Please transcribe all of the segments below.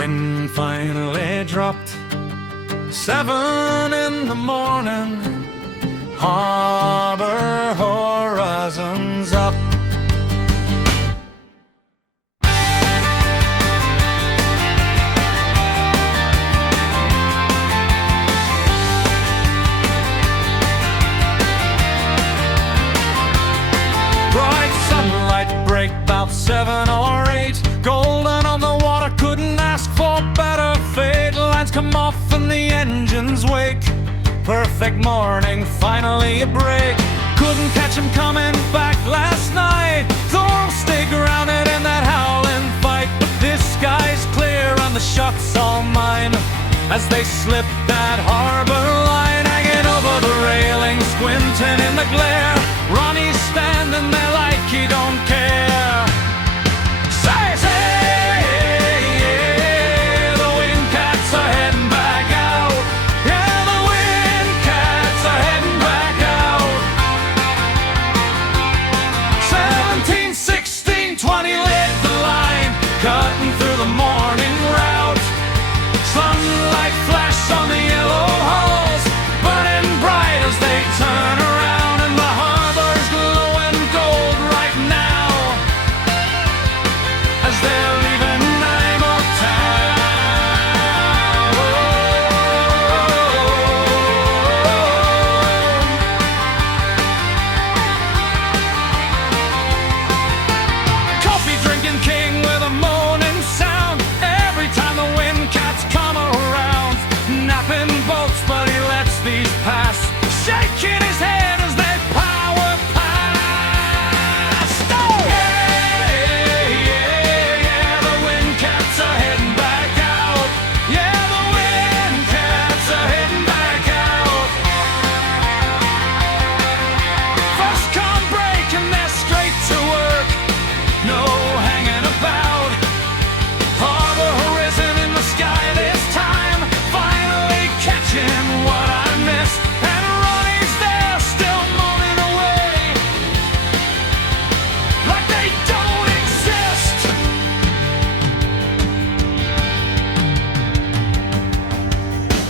wind finally dropped. 7 in the morning, Harbour horizon's up. Bright sunlight break about 7 or 8, golden on the water, couldn't ask for better fate. Lines come off and the engines wake. Perfect morning, finally a break. Couldn't catch him coming back last night. Thor'll stay grounded in that howling fight. But this sky's clear and the shot's all mine, as they slip that harbor line. Hanging over the railing, squinting in the glare, Ronnie's standing there like he don't care. Say, yeah, the Windcats are heading back out. Yeah, the Windcats are heading back out. 17, 16, 20 lit the line, cutting through the morning route. Sunlight flash on the yellow hulls, burning bright as they turn around. And the harbor's glowing gold right now, as they're leaving Eyemouth town. Coffee-drinkin king with a moanin sound, every time the Windcats come around. Napping boats, but he lets these pass, shaking his head as they power past. Oh! Yeah, the Windcats are heading back out. Yeah, the Windcats are heading back out. First come break and they're straight to work, no hanging about. HarbourHorizon in the sky this time, finally catching what I missed. And Ronnie's there still moaning away, like they don't exist.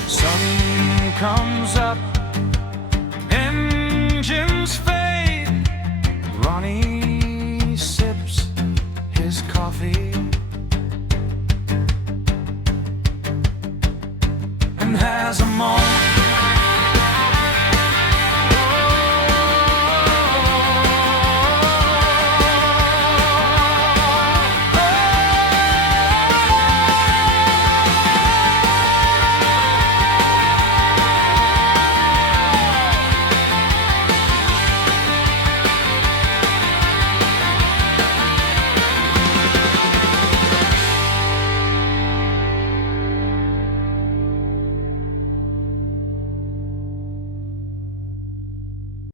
Sun comes up, engines fade. Ronnie sips his coffee and has a moan.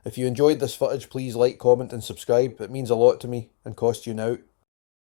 If you enjoyed this footage, please like, comment and subscribe. It means a lot to me and costs you now.